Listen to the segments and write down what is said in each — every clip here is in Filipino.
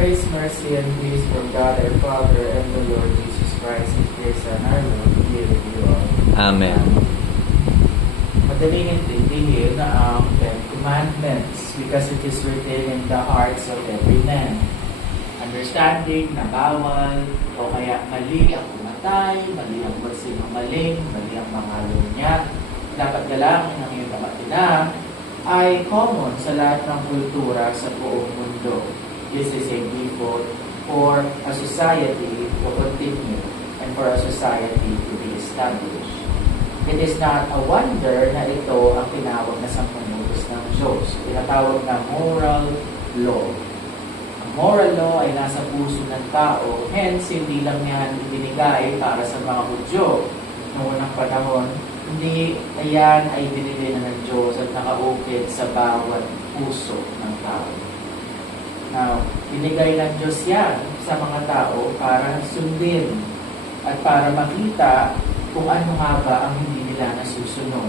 Grace, mercy, and peace from God our Father and the Lord Jesus Christ, His Son, our Lord, be with you all. Amen. Madaling intindihin na ang Ten Commandments because it is written in the hearts of every man. Understanding na bawal o kaya mali ang pumatay, mali ang magsinungaling, mali ang mangalunya, dapat galangin ang iyong kapatid ay common sa lahat ng kultura sa buong mundo. This is a default for a society to continue and for a society to be established. It is not a wonder na ito ang tinawag na sampung utos ng Diyos. Tinatawag na moral law. Ang moral law ay nasa puso ng tao, hence hindi lang yan ibinigay para sa mga Hudyo noong unang panahon. Hindi, ayan ay binili na ng Diyos at nakaukit sa bawat puso ng tao. Now, binigay ng Diyos yan sa mga tao para sundin at para makita kung ano nga ba ang hindi nila nasusunod.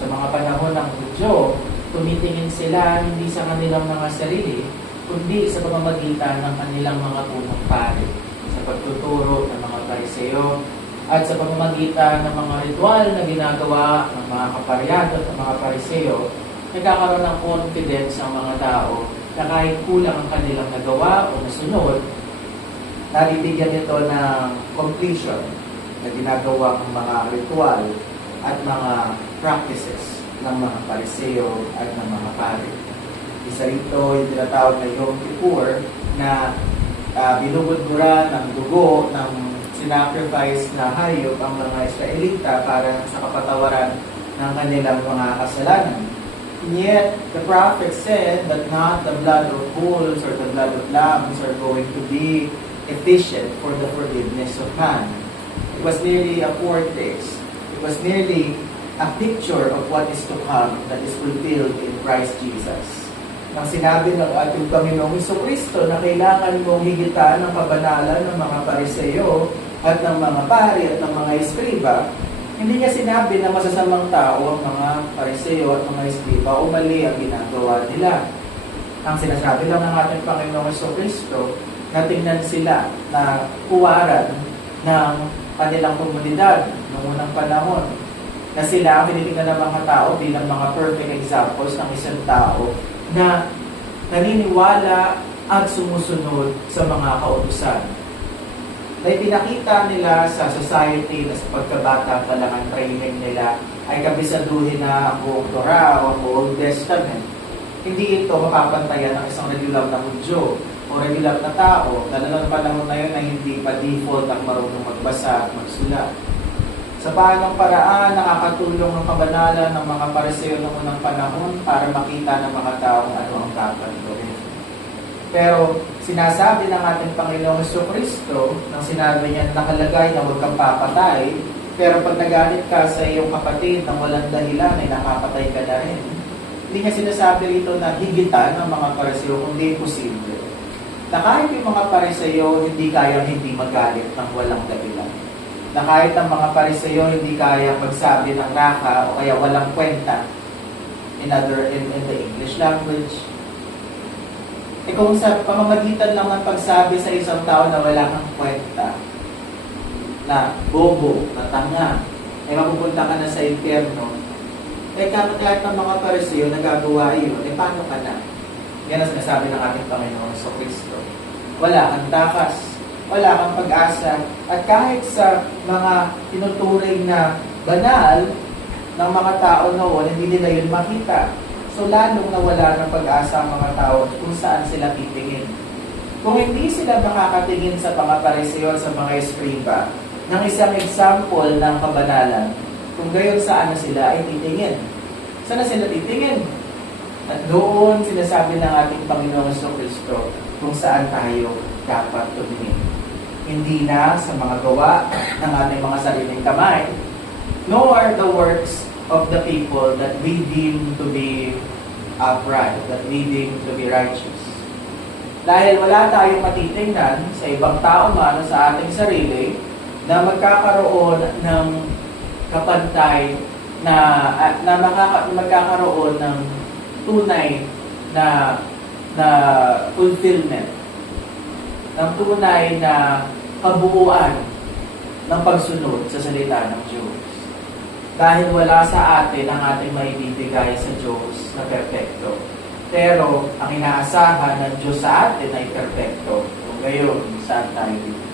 Sa mga panahon ng Hudyo, tumitingin sila hindi sa kanilang mga sarili, kundi sa pamamagitan ng kanilang mga punong pari, sa pagtuturo ng mga Pariseo, at sa pamamagitan ng mga ritual na ginagawa ng mga kaparyado at ng mga Pariseo, nagkakaroon ng confidence ang mga tao na kahit kulang ang kanilang nagawa o nasunod, nabibigyan ito ng completion na ginagawang mga ritual at mga practices ng mga Pariseo at ng mga pari. Isa rito yung tinatawag na Yom Kippur na binubudburan ng dugo ng sinacrifice na hayop ang mga Israelita para sa kapatawaran ng kanilang mga kasalanan. And yet, the prophet said that not the blood of bulls or the blood of lambs are going to be efficient for the forgiveness of man. It was merely a foretaste. It was merely a picture of what is to come that is fulfilled in Christ Jesus. Nang sinabi ng ating Panginoong Jesucristo na kailangan mong higitan ang kabanalan ng mga Pariseo at ng mga pari at ng mga eskriba, hindi niya sinabi na masasamang tao ang mga Pariseo at mga eskriba o mali ang ginagawa nila. Ang sinasabi lang ng ating Panginoong Jesucristo na tingnan sila na kuwaran ng kanilang komunidad noong unang panahon, na sila ang tinitingnan ng mga tao bilang mga perfect examples ng isang tao na naniniwala at sumusunod sa mga kautusan. Na ipinakita nila sa society na sa pagkabata pa lang ang training nila ay kabisaduhin na ang buong Torah o ang Old Testament. Hindi ito mapapantayan ng isang regular na Hudyo o regular na tao, lalo na panahon na yun na hindi pa default ang marunong magbasa at magsulat. Sa paanong paraan nakakatulong ang kabanalan ng mga Pariseo noong unang panahon para makita ng mga taong ano ang dapat gawin. Pero sinasabi ng ating Panginoong Jesucristo, nang sinabi niya na nakalagay na huwag kang papatay, pero pag nagalit ka sa iyong kapatid ng walang dahilan ay nakapatay ka na rin. Hindi niya sinasabi rito na higitan ng mga Pariseo, kundi posible. Na kahit yung mga Pariseo hindi kayang hindi magalit ng walang dahilan. Na kahit ang mga Pariseo hindi kayang magsabi ng raka o kaya walang kwenta in the English language. Kung sa pamamagitan lang ng pagsabi sa isang tao na wala kang kwenta, na bobo, na tanga, ay mapupunta ka na sa impyerno, kahit ng mga Pariseo nagagawa iyon, paano ka na? Yan ang sinasabi ng ating Panginoon Jesucristo. Wala kang takas, wala kang pag-asa, at kahit sa mga tinuturing na banal ng mga tao noon, hindi nila yun makita. So lalong nawala ng pag-asa ang mga tao kung saan sila titingin. Kung hindi sila makakatingin sa mga Pariseo at sa mga eskriba ng isang example ng kabanalan, kung gayon saan na sila ay titingin. Saan na sila titingin? At doon sinasabi ng ating Panginoong Jesucristo kung saan tayo dapat tumingin. Hindi na sa mga gawa ng ating mga sariling kamay, nor the works of the people that we deem to be upright, that we deem to be righteous. Dahil wala tayong matitingnan sa ibang tao man o sa ating sarili na magkakaroon ng kapantay na magkakaroon ng tunay na fulfillment ng tunay na kabuuan ng pagsunod sa salita ng Diyos. Dahil wala sa atin ang ating maibibigay sa Diyos na perpekto. Pero ang inaasahan ng Diyos sa atin ay perpekto. Kung gayon, saan tayo dito?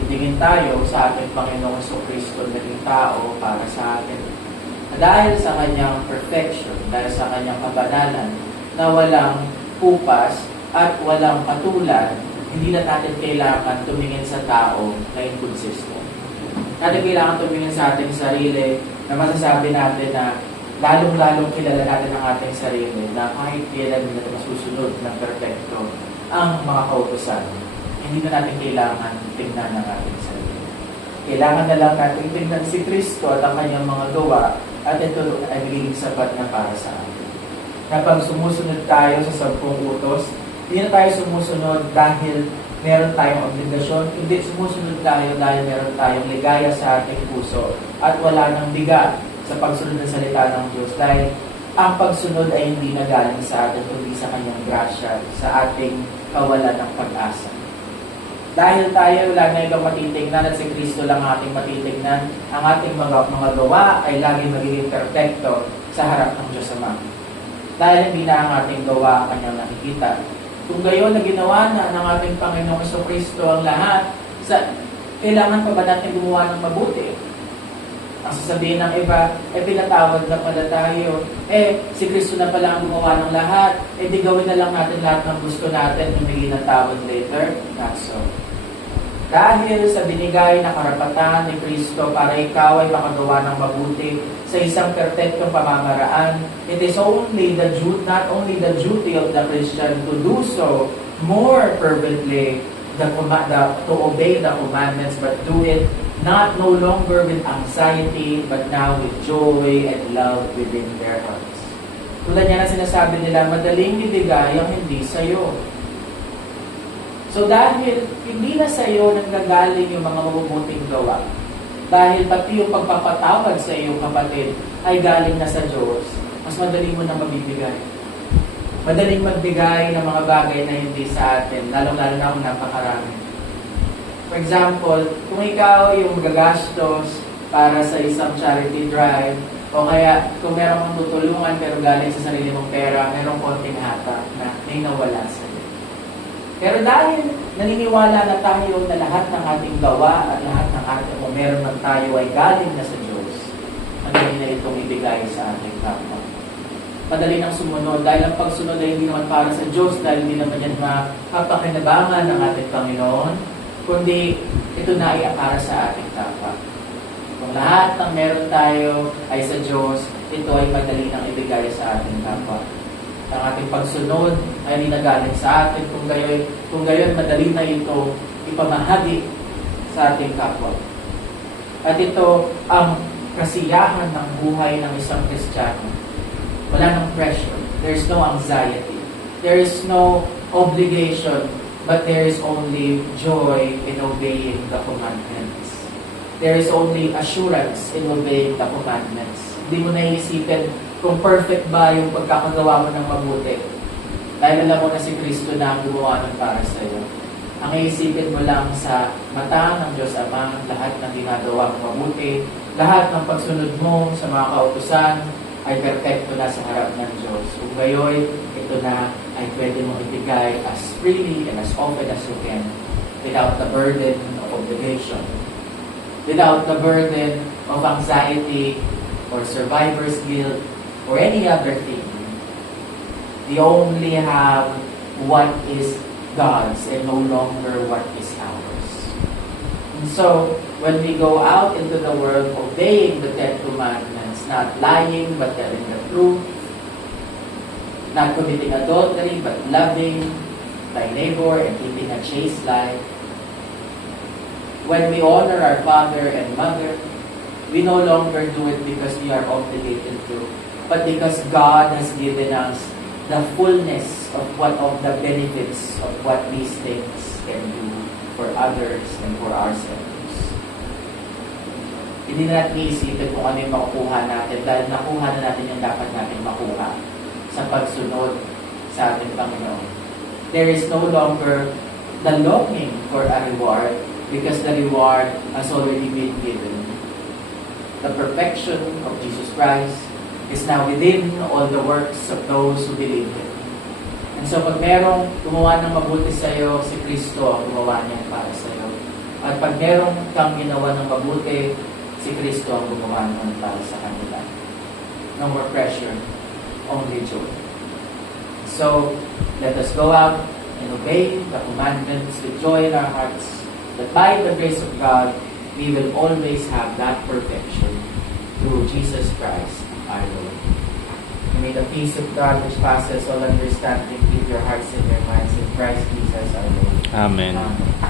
Titingin tayo sa ating Panginoong Jesucristo naging tao para sa atin. Dahil sa kanyang perfection, dahil sa kanyang kabanalan, na walang pupas at walang katulad, hindi na natin kailangan tumingin sa tao na inconsistent. Natin kailangan tumingin sa ating sarili na masasabi natin na lalong-lalong kilala natin ang ating sarili na kahit kailan hindi natin masusunod ng perfecto ang mga kautusan, hindi na natin kailangan tingnan ang ating sarili. Kailangan na lang natin tingnan si Kristo at ang kanyang mga gawa at ito ay magiging sapat na para sa atin. Kapag sumusunod tayo sa 10 utos, hindi na tayo sumusunod dahil meron tayong obligasyon, hindi sumusunod tayo dahil meron tayong ligaya sa ating puso at wala nang bigat sa pagsunod ng salita ng Diyos dahil ang pagsunod ay hindi na galing sa atin kundi sa kanyang grasya, sa ating kawalan ng pag-asa. Dahil tayo wala na ibang matitignan at si Kristo lang ating matitignan, ang ating mga gawa ay laging magiging perfecto sa harap ng Diyos Ama. Dahil hindi na ang ating gawa ang kanyang nakikita. Kung gayon na ginawa na ng ating Panginoong Jesucristo ang lahat, kailangan pa ba natin gumawa ng mabuti? Ang sasabihin ng iba, pinatawad na pala tayo. Si Kristo na pala ang gumawa ng lahat. Di gawin na lang natin lahat ng gusto natin, humingi ng tawad later. Not so. Dahil sa binigay na karapatan ni Kristo para ikaw ay makagawa ng mabuti sa isang perfectong pamamaraan, it is only not only the duty of the Christian to do so more fervently, to obey the commandments, but do it not no longer with anxiety, but now with joy and love within their hearts. Tulad niya na sinasabi nila, madaling ibigay ang hindi sa'yo. So dahil hindi na sa'yo nanggagaling yung mga mabubuting gawa, dahil pati yung pagpapatawad sa iyong kapatid ay galing na sa Diyos, mas madali mo na mabibigay. Madaling magbigay ng mga bagay na hindi sa atin, lalong-lalo na kung napakarami. For example, kung ikaw yung gagastos para sa isang charity drive, o kaya kung meron kang tutulungan pero galing sa sarili mong pera, merong konting hatak na may nawala sa'yo. Pero dahil naniniwala na tayo na lahat ng ating gawa at lahat ng ating kung meron man tayo ay galing na sa Diyos, madali na itong ibigay sa ating kapwa. Madali nang sumunod dahil ang pagsunod ay hindi naman para sa Diyos dahil hindi naman yan mapapakinabangan ng ating Panginoon, kundi ito na ay para sa ating kapwa. Kung lahat ng meron tayo ay sa Diyos, ito ay madali nang ibigay sa ating kapwa. Ang ating pagsunod ay hindi nagaling sa atin, kung gayon madali na ito ipamahagi sa ating kapwa. At ito ang kasiyahan ng buhay ng isang Kristiyano. Wala nang pressure. There is no anxiety. There is no obligation, but there is only joy in obeying the commandments. There is only assurance in obeying the commandments. Hindi mo naiisipin kung perfect ba yung pagkakagawa mo ng mabuti. Dahil alam mo na si Kristo na ang gumawa ng para sa iyo. Ang iisipin mo lang sa mata ng Diyos Ama, lahat ng ginagawa mo mabuti, lahat ng pagsunod mo sa mga kautusan ay perfecto na sa harap ng Diyos. Kung gayon, ito na ay pwede mong ibigay as freely and as often as you can without the burden of obligation, without the burden of anxiety or survivor's guilt, or any other thing. We only have what is God's and no longer what is ours. And so, when we go out into the world obeying the 10 Commandments, not lying but telling the truth, not committing adultery but loving thy neighbor and living a chaste life, when we honor our father and mother, we no longer do it because we are obligated to, but because God has given us the fullness of the benefits of what these things can do for others and for ourselves. Hindi na natin iisipin kung ano yung makukuha natin dahil nakuha na natin yung dapat natin makuha sa pagsunod sa ating Panginoon. There is no longer the longing for a reward because the reward has already been given. The perfection of Jesus Christ is now within all the works of those who believe Him. And so pag merong gumawa ng mabuti sa iyo, si Kristo ang gumawa niyan para sa iyo. At pag merong kang ginawa ng mabuti, si Kristo ang gumawa niyan para sa kanila. No more pressure, only joy. So, let us go out and obey the commandments with joy in our hearts, that by the grace of God, we will always have that perfection through Jesus Christ our Lord. And may the peace of God which passes all understanding keep your hearts and your minds in Christ Jesus our Lord. Amen. Amen.